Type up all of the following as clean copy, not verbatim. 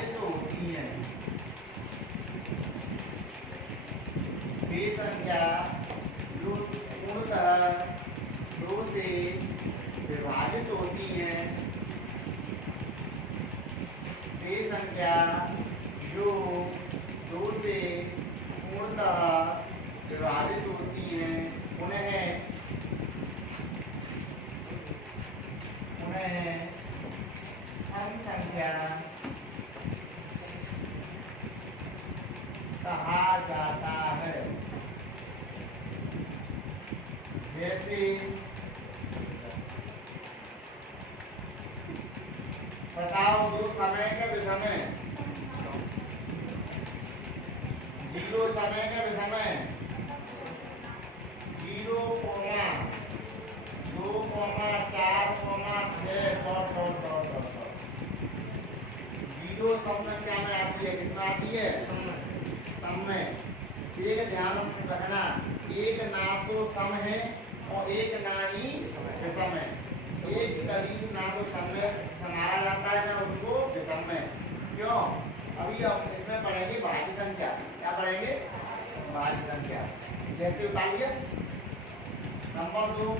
विभाजित होती हैं। वे संख्या जो पूर्णतः 2 से विभाजित होती हैं, वे संख्या जो 2 से पूर्णतः विभाजित होती हैं उन्हें सम संख्या कहा जाता है। जैसे बताओ दो समय का विषम, 0 समय का विषम 0, 2, 4, 6 ... 0 सम संख्या में आती है, किसमें आती है? सम में। एक ध्यान रखना, एक ना तो सम है और एक ना ही विषम है। एक कभी ना तो सम में समाया जाता है ना उसको विषम में। क्यों? अभी हम इसमें पढ़ेंगे भाज्य संख्या। क्या पढ़ेंगे? भाज्य संख्या। जैसे बताइए नंबर 2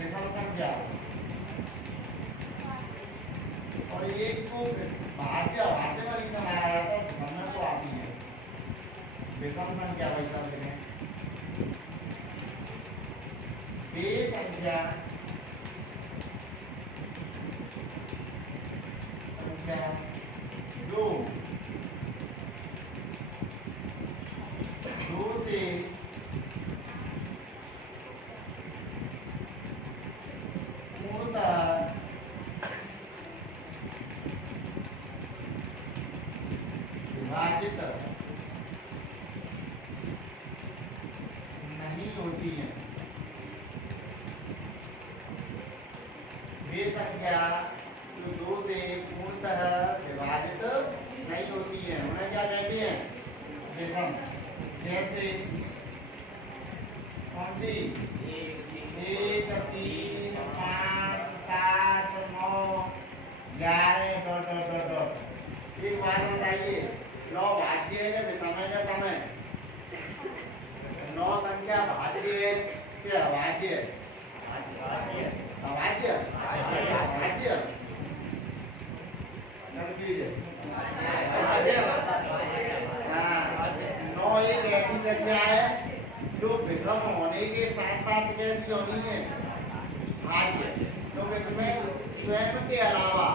विषम संख्या और एक को भाज्य वाली समाया जाता है, विषम में तो आती है। विषम संख्या वही समझ लें। वे संख्या जो 2 से पूर्णतः विभाजित नहीं होती है। वे संख्या जो 2 से पूर्णतः विभाजित नहीं होती है उन्हें क्या कहते हैं? विषम। जैसे कौन सी? 1, 3, 5, 7, 9, 11... एक बात बताइए, 9 भाज्य है क्या विषम है क्या सम है? 9 संख्या भाज्य है क्या अभाज्य? अभाज्य? भाज्य? हाँ, 9 एक ऐसी संख्या है जो विषम होने के साथ साथ कैसी होनी है? भाज्य। तो इसमें स्वयं के अलावा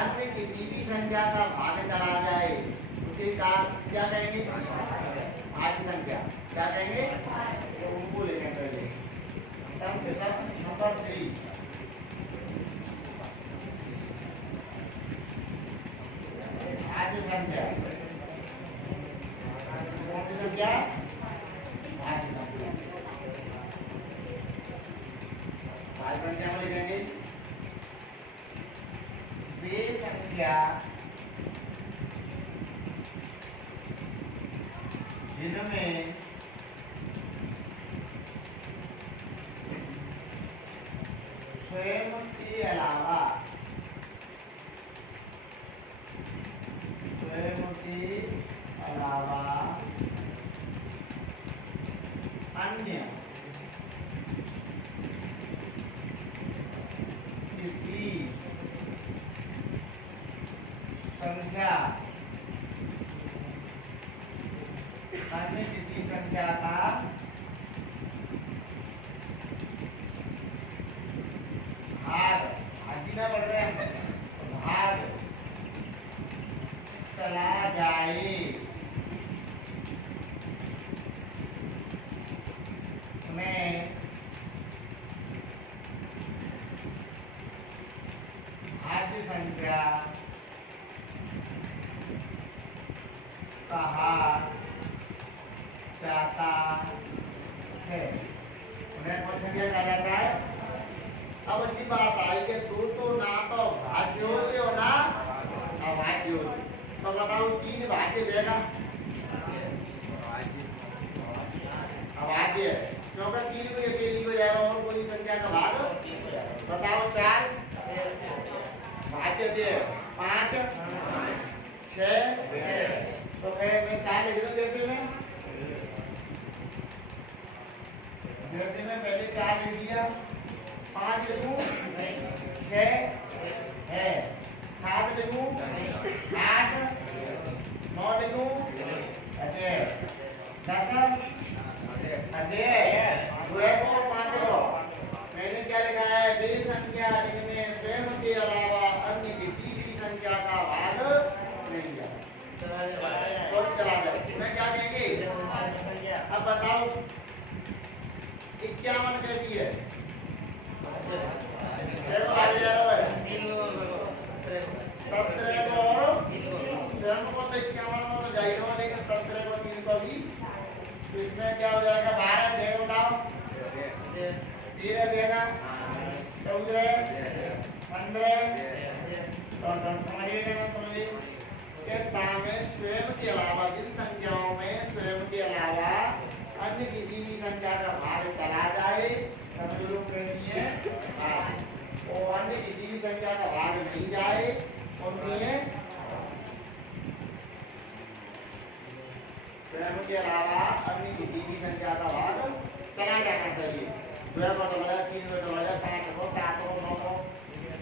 अन्य किसी भी संख्या का भाग करा जाए उसे क्या कहेंगे? भाज्य संख्या। क्या कहेंगे? तो उनको लेने पहले नंबर 3 भाज्य संख्या। कौन सी संख्या? भाज्य संख्या। भाज्य संख्या में लिखेंगे वे संख्या जिनमें स्वयं के अलावा अन्य किसी संख्या का भाग आजीना बढ़ रहा है, भाग चला जाए उन्हें भाज्य संख्या कहा जाता है। उन्हें कौन संख्या कहा जाता है? अब अच्छी बात आई कि दो तो ना तो भाज्य होते हो ना अभाज्य होते। तो बताओ 3 भाज्य देगा अभाज्य, क्योंकि 3 को अकेली को जाएगा और कोई संख्या का भाग। बताओ 4 भाज्य दे, 5 है। 7 लिखूं 8 9 लिखूं अजय 10 अजय 2 को 5 लो। मैंने क्या लिखा है वे संख्या जिनमें स्वयं के अलावा अन्य किसी भी संख्या का भाग नहीं है तो चला जाए। मैं क्या कहेंगे अब बताओ 51 कैसी है देखो आगे जा रहा है 17 को और स्वयं को तो 51 में तो जाहिर हो लेकिन 17 को 3 को भी तो इसमें क्या हो जाएगा 12 देखो बताओ 13 देगा 14 15 और समझिएगा ना समझिए कि तामे स्वयं के अलावा जिन संख्याओं में स्वयं के अलावा अन्य किसी भी संख्या का भाग चला जाए समझ लो कैसी है और अन्य किसी भी संख्या का भाग नहीं जाए कौन सी है स्वयं के अलावा अन्य किसी भी संख्या का भाग चला जाना चाहिए। 2 को दबाया 3 को दबाया 5 को 7 को 9 को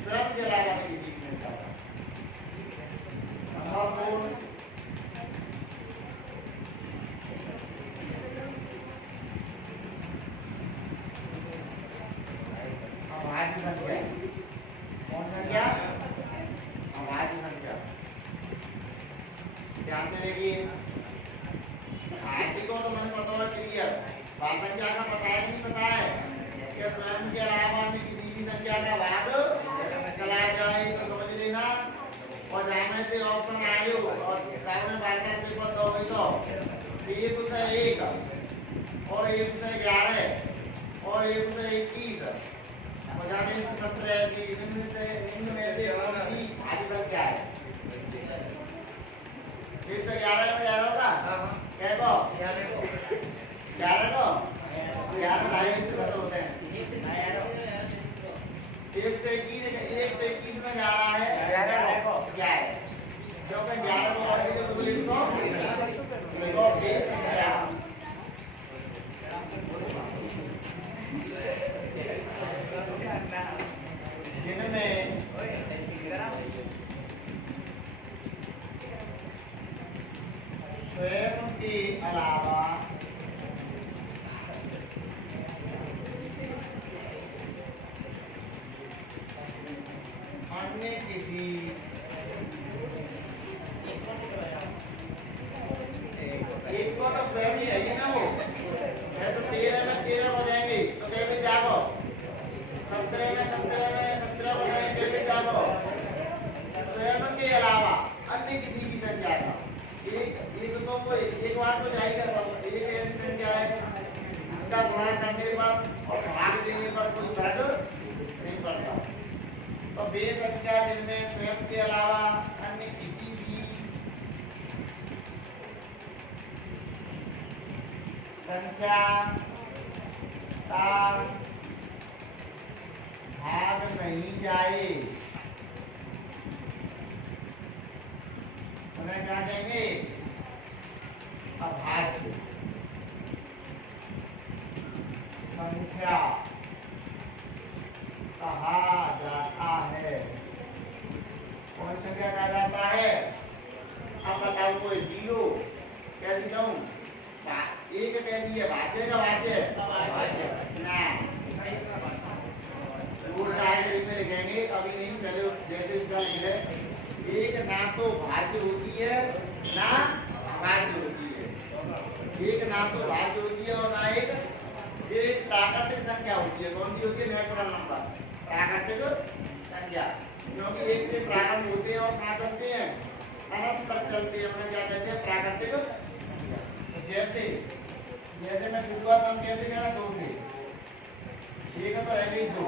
स्वयं के अलावा अन्य किसी भी संख्या का अभाज्य संख्या कौन संख्या अभाज्य संख्या ध्यान से देखिए भाज्य को तो मैंने पता है क्लियर भाग संख्या का पता है नहीं पता है कि स्वयं के अलावा अन्य किसी भी संख्या का भाग चला जाए तो समझ लेना और जाने से ऑप्शन आयो और सामने बार का पेपर दो हुई तो 1 से 1 और 1 से 11 और 1 से 21 और जाने से 17 की इनमें से कौन सी भाज्य संख्या है 1 से 11 में जा रहा होगा क्या को 11 को 11 ढाई से 10 होते हैं 1 से 21 में जा रहा है क्या है क्योंकि 11 को और भी तो लिखो बेस संख्या जिनमें स्वयं के अलावा अन्य किसी एक को तो स्वयं ही है ना वो तो 13 में 13 हो जाएंगे तो कैसे जागो 17 में 17 हो जाएंगे कैसे जागो स्वयं के अलावा अन्य किसी भी संख्या का एक तो वो एक बार तो जाएगा एक ऐसी संख्या है इसका गुणा करने पर और भाग देने पर कोई फर्क नहीं पड़ता तो वे संख्या जिनमें स्वयं के अलावा अन्य किसी भी संख्या का भाग नहीं जाए उन्हें क्या कहेंगे अभाज्य संख्या कहा जाता है। कौन संख्या कहा जाता है अब बताओ कोई 0 कैसी कहूं 1 कैसी है भाज्य का भाज्य ना में लिखेंगे अभी नहीं पहले जैसे इसका लिख रहे 1 ना तो भाज्य होती है ना अभाज्य होती है 1 ना तो भाज्य होती है और ना एक प्राकृतिक संख्या होती है। कौन सी होती है नेचुरल नंबर प्राकृतिक संख्या क्योंकि 1 से प्रारंभ होते हैं और कहाँ चलते हैं अनंत तक चलते हैं अपने क्या कहते हैं प्राकृतिक जैसे मैं शुरुआत हम कैसे करा 2 से 1 तो है नहीं 2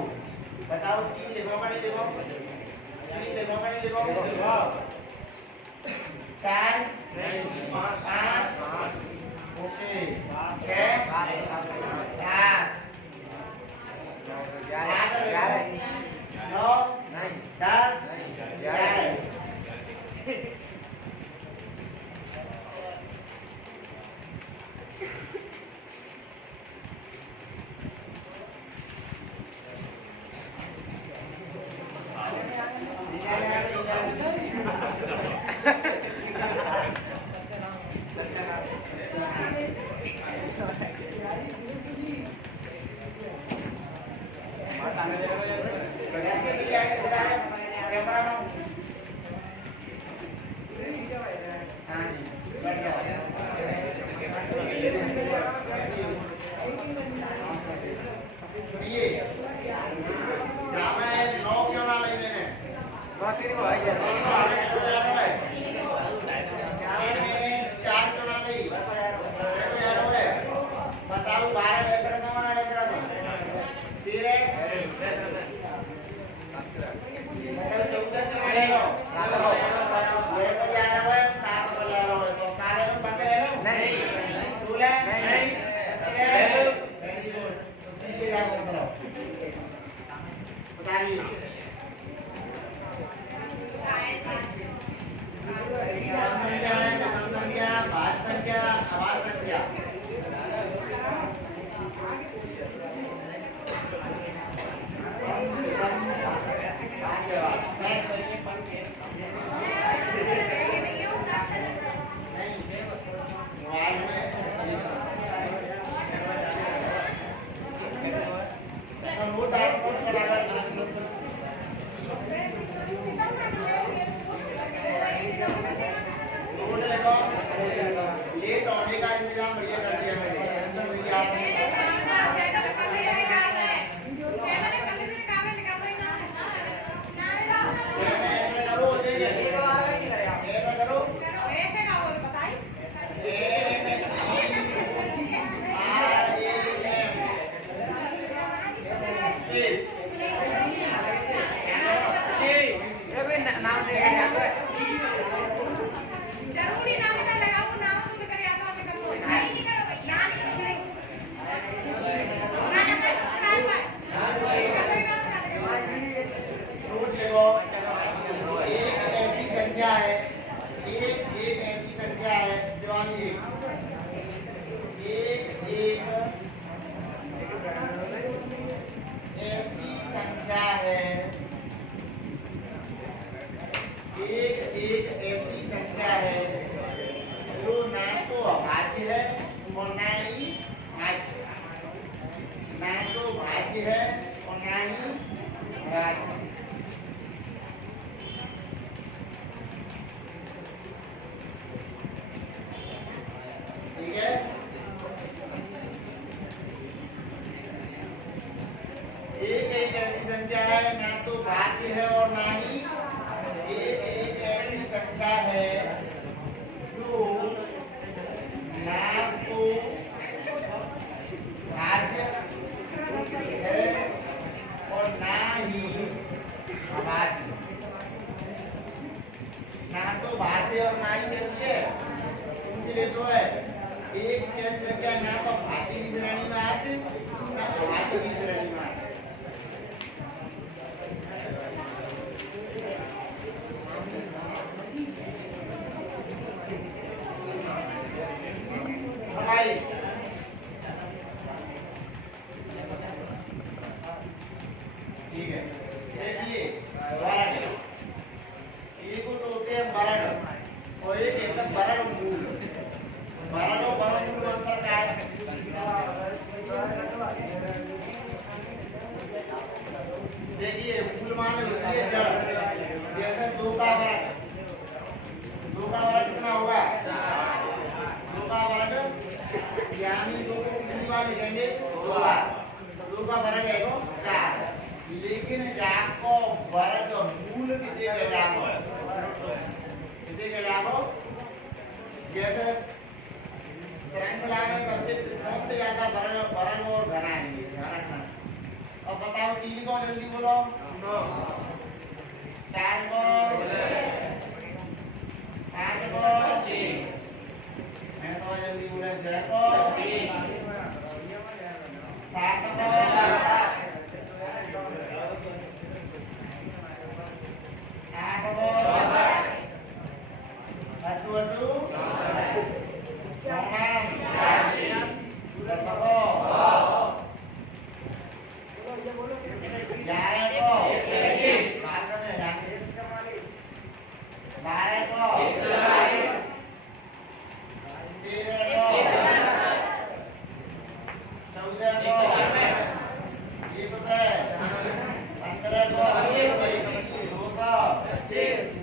बताओ 3 लिखोगा नहीं लिखोगा 3 लिखोगा नहीं लिखोगा 4 5 ओके 6 7 8 9 10 11 ठीक है लेट होने का इंतजाम बढ़िया कर दिया मैंने, टेंशन नहीं आपने।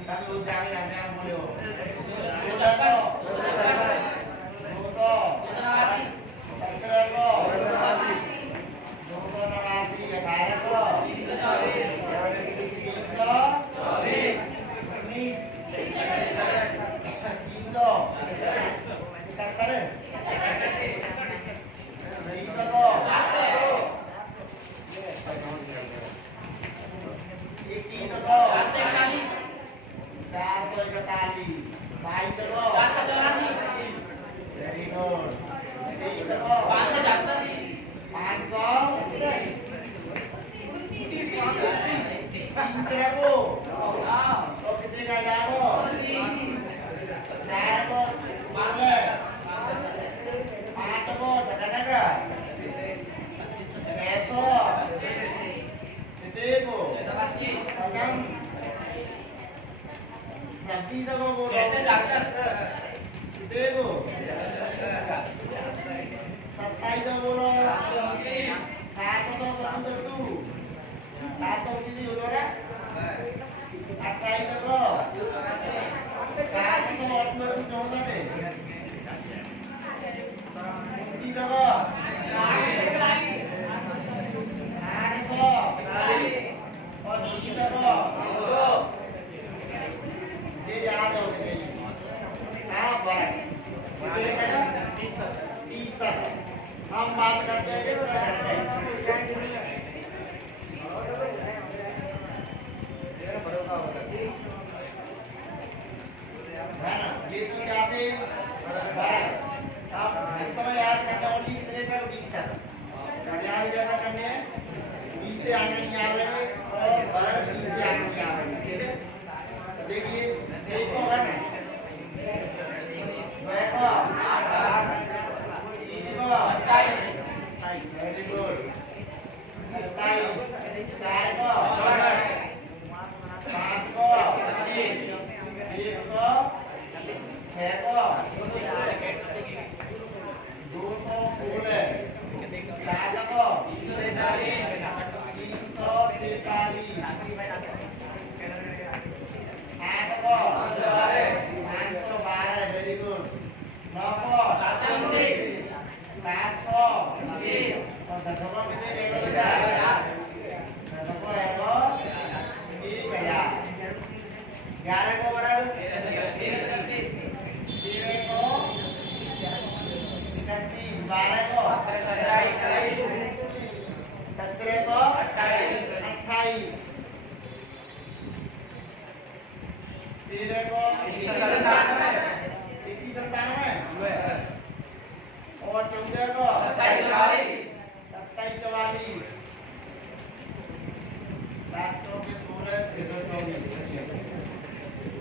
कभी उस जाके जाते हैं बोले हो 30 तक हम बात करते हैं है ना ये तो याद है आप तुम्हें याद करना ओनली कितने तक 20 तक याद ज्यादा करने हैं 20 से आगे नहीं आ रहे और 20 से आगे नहीं आ रहे ठीक है देखिए एक को करना वेरी गुड 4 को 5 को 1 को 6 को 216 7 को 343 8 को 512 वेरी गुड 9 को 700 और 10 को कितने देगा बेटा 10 को है तो 1000 11 को बराबर 1331 12 को 17 को 28 13 को 97 और 14 को 27 44 7 के 16 से 24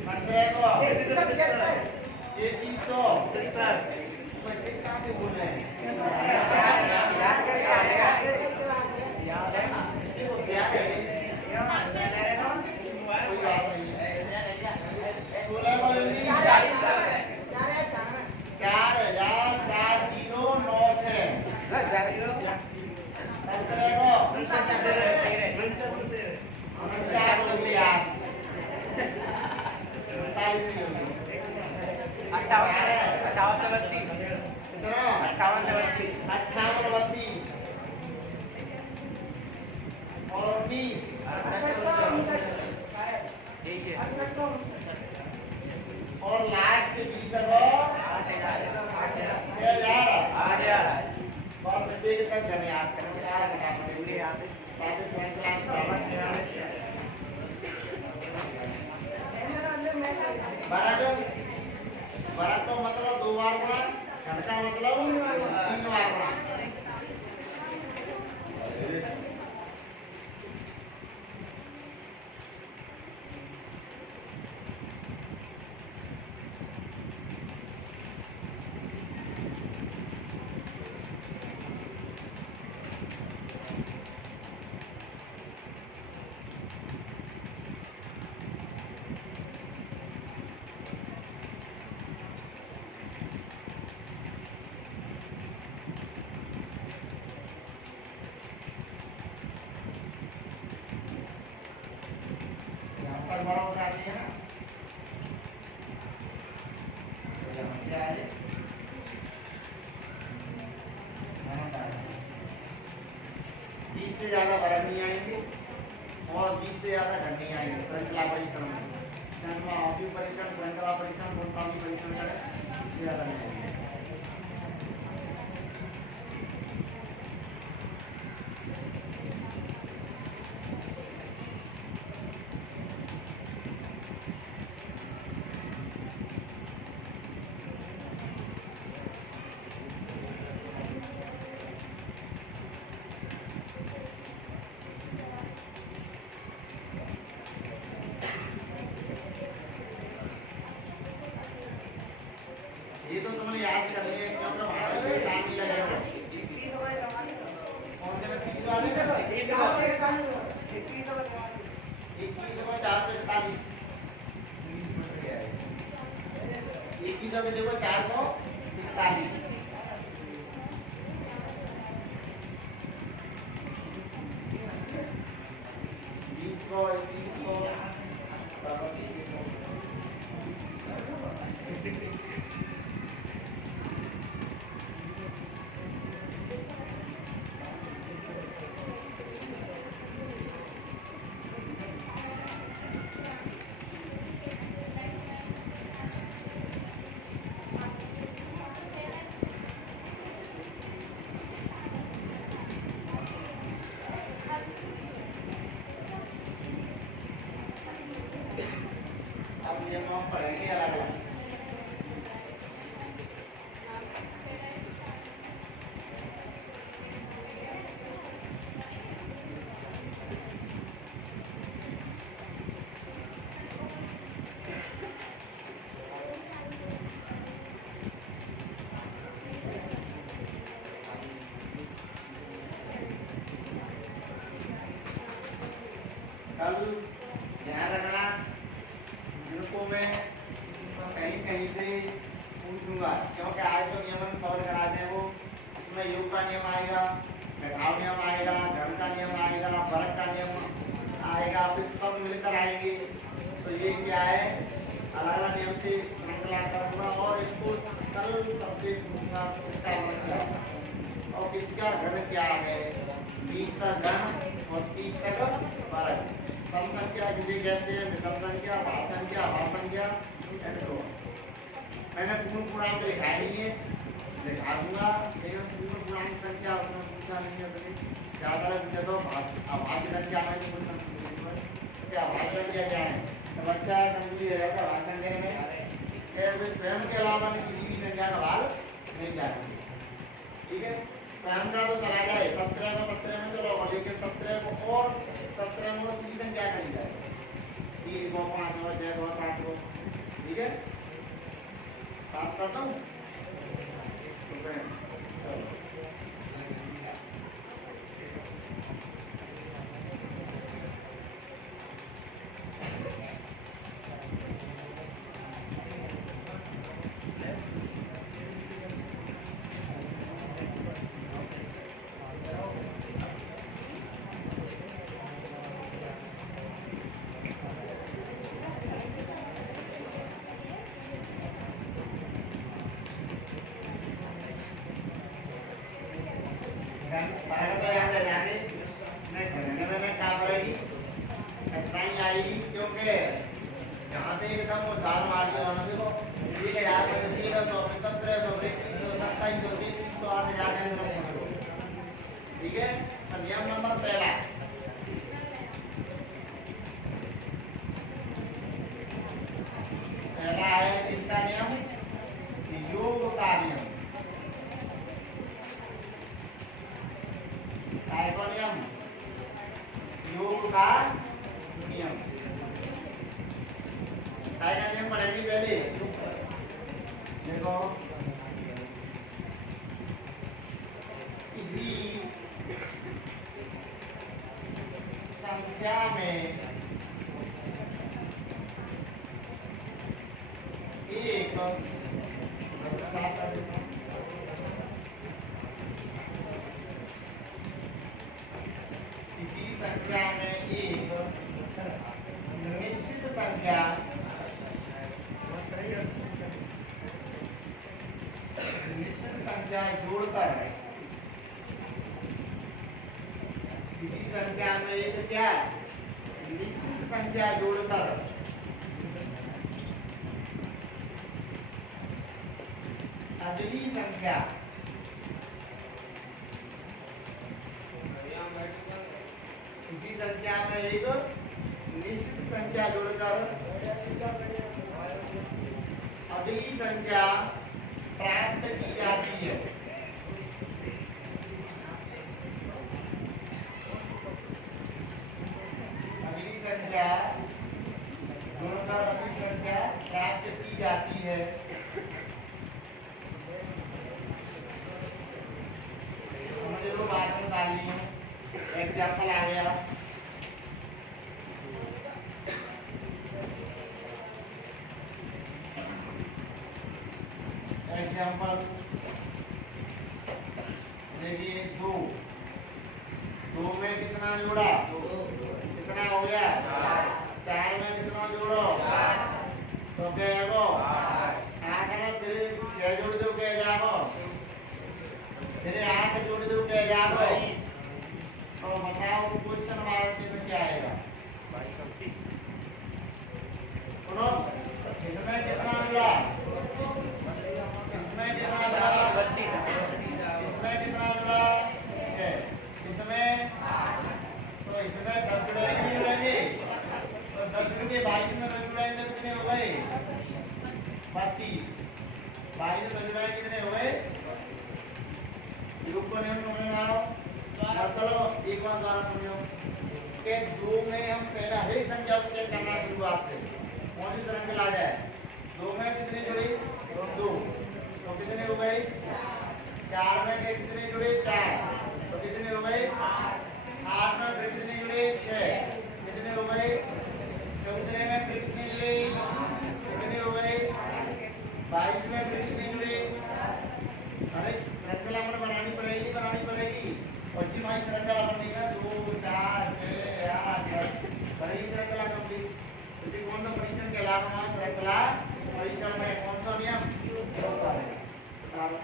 15 को 3300 कहाँ पे बोल रहे हैं कोई बात नहीं है 16 को जल्दी और लास्ट के 20 बहुत देर तक घर याद बराबर तो मतलब 2 बार गुणा घंटा मतलब 3 बार गुणा बड़ा बता दिया 20 से ज्यादा वर्ग नहीं आएंगे और 20 से ज्यादा घट नहीं आएंगे श्रृंखला परीक्षण में। परीक्षण श्रृंखला परीक्षण कौन सा भी परीक्षण करें इससे ज्यादा नहीं आएंगे। ये तो तुमने याद कर लिया क्योंकि हमारा ये काम ही लगेगा। कौन से में 30 वाले से 21 और 4 पे 41 21 में देखो 445 20 को 21 को पढ़ेंगे अलग-अलग। कल ध्यान रखना इनको मैं कहीं कहीं से पूछूंगा क्योंकि आज तो नियमन कवर कराते हैं वो इसमें योग का नियम आएगा, घटाव नियम आएगा, घन का नियम आएगा, वर्ग का नियम आएगा, फिर सब मिलकर आएंगे। तो ये क्या है अलग अलग नियम से श्रृंखला करूंगा और इसको कल सबसे पूछूंगा इसका वर्ग क्या है और किसका घन क्या है, 20 का घन और 30 का वर्ग। सम संख्या जिसे कहते हैं, विषम संख्या, भाज्य संख्या, अभाज्य संख्या। मैंने पूर्ण पूर्णांक लिखा नहीं है, लिखा दूंगा लेकिन पूर्ण पूर्णांक संख्या उसने पूछा नहीं है। तो ज्यादा पूछा तो अभाज्य संख्या में क्या अभाज्य संख्या क्या है तो बच्चा कंफ्यूज हो जाएगा। अभाज्य संख्या में स्वयं के अलावा किसी भी संख्या का भाग नहीं जाएंगे। ठीक है, स्वयं का तो चला जाए 17 में 17 में चलो लेकिन 17 को और 17 में किसी संख्या का नहीं जाएगा, 3 को 5 को 6 को 7 को। ठीक है, साथ करता हूँ क्योंकि यहाँ से एकदम वो साल मारी वहाँ से वो 1000 में 1300 में 1700 में 2100 2700 8 जाके। ठीक है, तो नियम नंबर पहला है इसका नियम योग का नियम। काय का नियम? योग का नियम। काय का नियम पढ़ेंगे पहले देखो, किसी संख्या में एक किसी संख्या में एक निश्चित संख्या जोड़कर किसी संख्या में एक क्या निश्चित संख्या जोड़कर अगली संख्या इसी संख्या में एक निश्चित संख्या जोड़कर अगली संख्या प्राप्त की जाती है। अगली संख्या जोड़कर अगली संख्या प्राप्त की जाती है। मुझे वो बात बता दी है, एग्जाम्पल आ गया। एग्जाम्पल देखिए, दो में कितना जोड़ा, कितना हो गया, चार में कितना जोड़ो, तो क्या है वो, 8 में फिर 6 जोड़ दो, क्या जाओ, फिर 8 जोड़ दो, क्या जाओ। तो बताओ क्वेश्चन मार्क में क्या आएगा। सुनो, इसमें कितना जुड़ा, इसमें कितना जुड़ा, इसमें कितना जुड़ा है, इसमें, तो इसमें 10 जुड़ेंगे नहीं जुड़ेंगे, तो 10 जुड़ के 22 में 10 जुड़ेंगे तो कितने हो गए, 32। 22 से 10 जुड़ेंगे कितने हो गए, योग को नियम समझ में आओ। चलो एक बार द्वारा समझो कि दो में हम पहला हर एक संख्या को चेक करना शुरुआत से, कौन सी संख्या आ जाए। दो में कितने जुड़े, 2, तो कितने हो गए। 4 में कितने जुड़े, 4, तो कितने हो गए। 8 में फिर कितने जुड़े, 6, कितने हो गए। 14 में फिर कितने जुड़े, कितने हो गए। 22 में फिर कितने जुड़े। अरे श्रृंखला हमें बनानी पड़ेगी, और जी भाई श्रृंखला बनेगा 2, 4, 6, 8, 10 बड़ी श्रृंखला कंप्लीट। तो कौन सा परीक्षण के अलावा श्रृंखला परीक्षण में कौन सा नियम बताओ।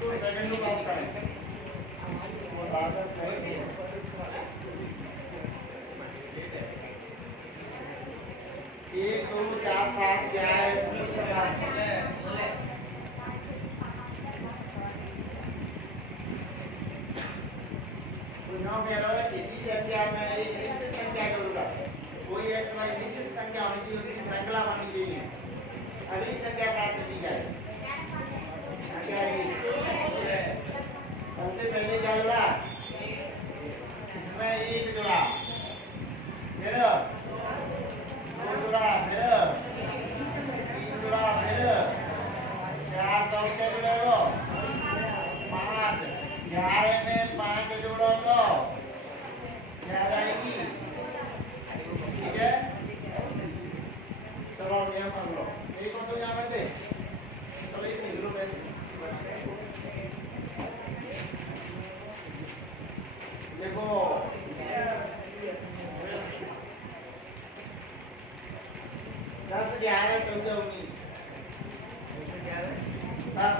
सेकंड लूप आप करें, वो दादर एक, दो, चार, सात, क्या है, 9 इसी संख्या में एक निश्चित संख्या जोड़ूंगा। कोई एक्स वाई निश्चित संख्या होनी चाहिए, उसकी श्रृंखला बननी चाहिए, अगली संख्या प्राप्त की जाए। सबसे पहले क्या जुड़ा, इसमें 1 जुड़ा, फिर 2 जुड़ा, फिर 3 जुड़ा, फिर 4, 10 के जुड़े हो 5, 11 में 5 जोड़ो तो क्या जाएगी, ठीक है। चलो नियम कर लो, एक को तो यहाँ पर दे, चलो एक निकलो पैसे। देखो 10, 11, 14, 19, 10,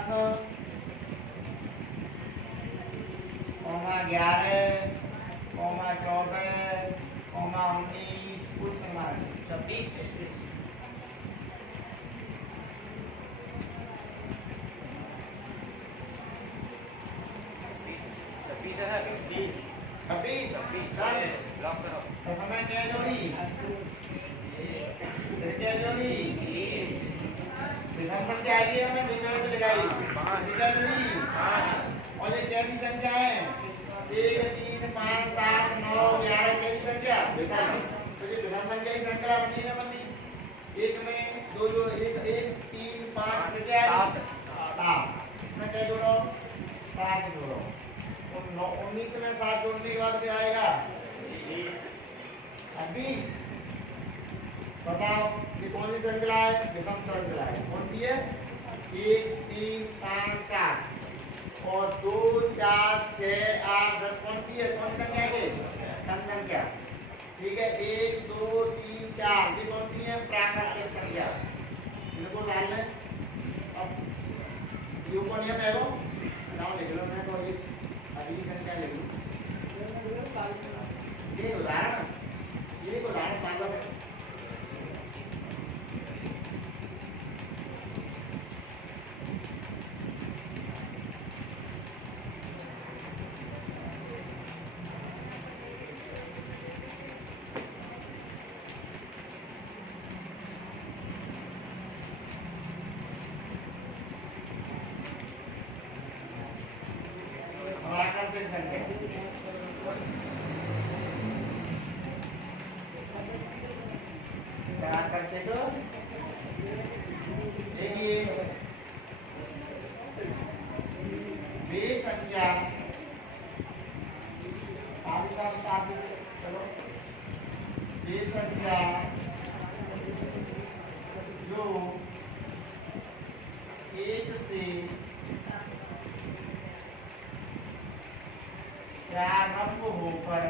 11, 14, 19, कुछ समान 26, 26 लॉक करो। तो हमें क्या जोड़ी, क्या जोड़ी, दिसंबर क्या आई है, हमें दिसंबर से लगाई 5 जोड़ी। और ये कैसी संख्या है, 1, 3, 5, 7, 9, 11 कैसी संख्या, तो ये विषम संख्या की श्रृंखला बनी है, बनी। एक में 2 जो 1, 3, 5 क्या है, 7, इसमें क्या जोड़ो, 7 जोड़ो। 19 में 7 जोड़ने के बाद क्या आएगा, 20। बताओ ये कौन सी श्रृंखला है, विषम श्रृंखला है, कौन सी है, 1 3 5 7 और 2 4 6 8 10 कौन सी है? कौन सी संख्या है? सम संख्या। ठीक है, 1 2 3 4 ये कौन सी है? प्राकृतिक संख्या। इनको डाल लें। अब यू को नियम है वो नाम लिख लो। मैं तो ये अगली संख्या लिख लूं। ये उदाहरण मान लो। प्राकृतिक संख्या देखिए वे संख्या चलो वे संख्या जो 1 से प्रारंभ होकर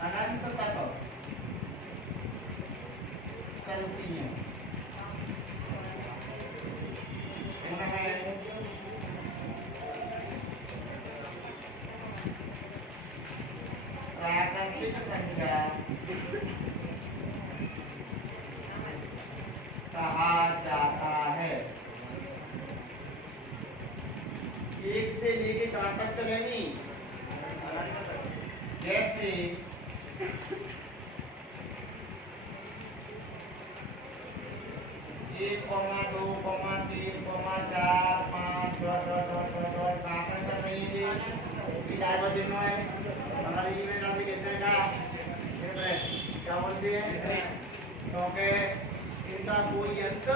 अनंत तक चलती है। प्राकृतिक संख्या कहा जाता है। 1 से लेके कहां तक चलेगी? जैसे 1 2 3 4 5 कहां तक चल रही है? हमारी में जाती कहते हैं क्या बोलते हैं? क्योंकि इनका कोई अंत,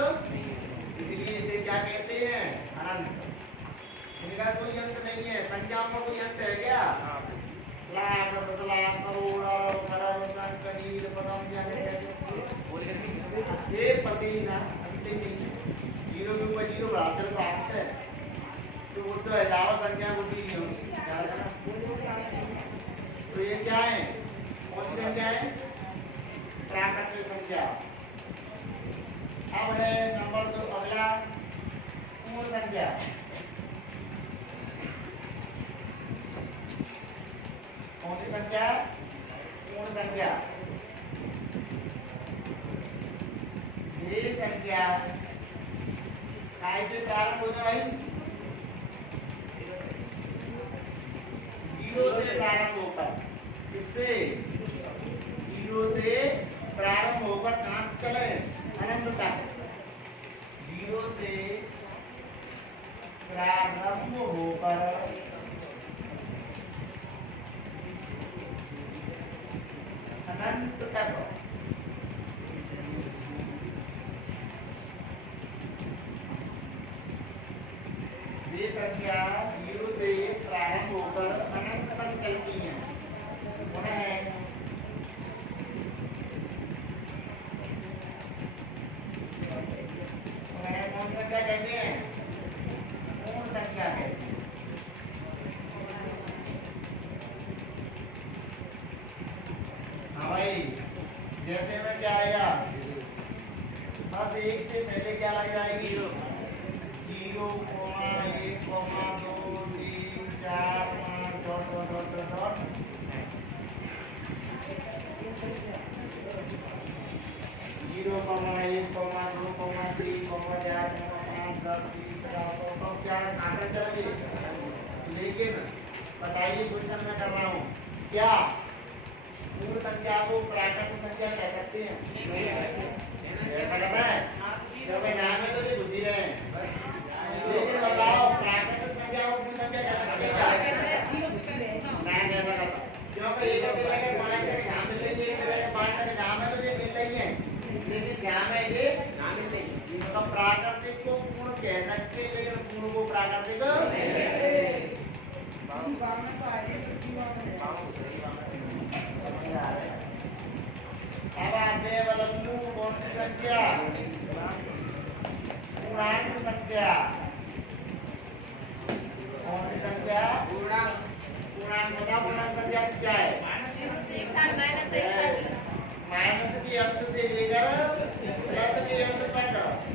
इसलिए इसे क्या कहते हैं? अनंत। इनका कोई अंत नहीं है। संख्याओं का कोई अंत है क्या? लाख लाख करोड़ खरब संख नील पदम ये पति ना अंत ही नहीं। जीरो के ऊपर जीरो बढ़ाते तो अंत है। तो वो तो हजारों संख्या को भी नहीं होगी। तो ये क्या है? कौन सी संख्या है? प्राकृतिक संख्या। अब है नंबर 2 अगला पूर्ण संख्या। कौन सी संख्या? पूर्ण संख्या। ये संख्या काय से प्रारंभ होता है भाई? 0 से प्रारंभ होकर। इससे 0 से प्रारंभ होकर कहां चले? अनंत तक। 0 से प्रारंभ होकर अनंत तक। ये संख्या 0 से प्रारंभ होकर अनंत तक चलती है। कौन सी संख्या कहते हैं? पूर्ण संख्या कहते हैं। हाँ भाई, जैसे में क्या आएगा? बस 1 से पहले क्या लग जाएगी? 0, 1, 2, 3, 4, 5 डॉट। 0, 1, 2, 3, 4, 5 10 20 50 क्या काटा चलेंगे। लेकिन बताइए क्वेश्चन में कर रहा हूँ, क्या पूर्ण संख्या को प्राकृतिक संख्या कह सकते हैं? ऐसा कहता है क्योंकि नाम में तो नहीं बुद्धि रहे हैं। लेकिन बताओ प्राकृतिक संख्या को पूर्ण संख्या कह सकते हैं क्या? नहीं कहता था। क्योंकि एक के जगह 5 का नाम मिल रही है, एक जगह 5 का नाम है तो ये मिल रही है। लेकिन क्या है ये? नाम मिल रही है। तो प्राकृतिक को पूर्ण कह सकते हैं, लेकिन पूर्ण को प्राकृतिक नहीं कहते। देवलल्लू कौन सी संख्या? पूर्णांक संख्या। कौन सी संख्या? पूर्णांक। पूर्णांक बता, पूर्णांक संख्या क्या है? माइनस के अंक से लेकर प्लस के अंक तक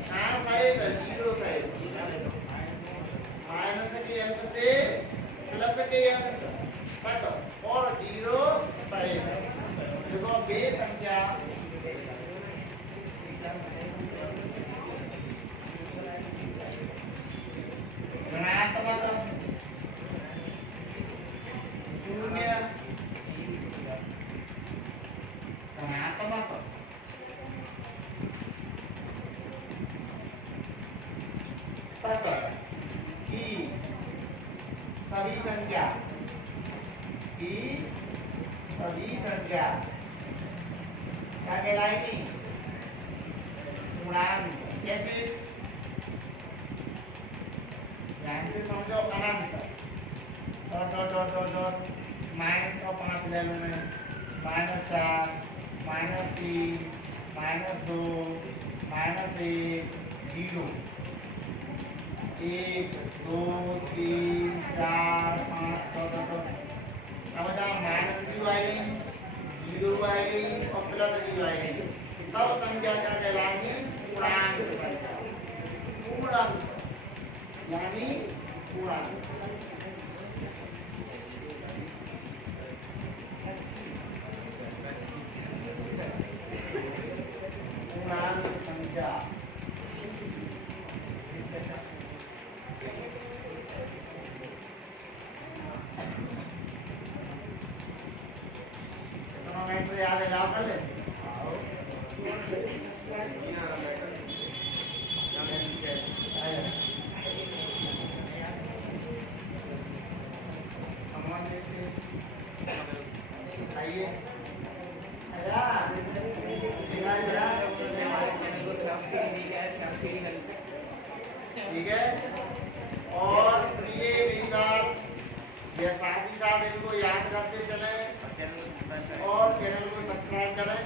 कहाँ सहित? जीरो सहित। माइनस के अंक से प्लस के अंक तक और जीरो सहित। देखो बे संख्या ऋणात्मक शून्य धनात्मक तक की सभी संख्या क्या कहलाएगी? पूर्णांक। कैसे? ध्यान से समझो। अनंत डॉट माइनस का 5 ले लो मैं, -4 -3 -2 -1 0 1 2 3 4 5 डॉट। अब जहाँ माइनस क्यों आएगी, जीरो आएगी और प्लस जीरो आएगी। सब संख्या क्या कहलाएगी? पूर्णांक संख्या। पूर्णांक यानी पूर्णांक। पूर्णांक संख्या याद है, लाओ कर ले। आइए ठीक है। और ये विकास ये साथ ही साथ इनको याद करते चले और चैनल को सब्सक्राइब करें।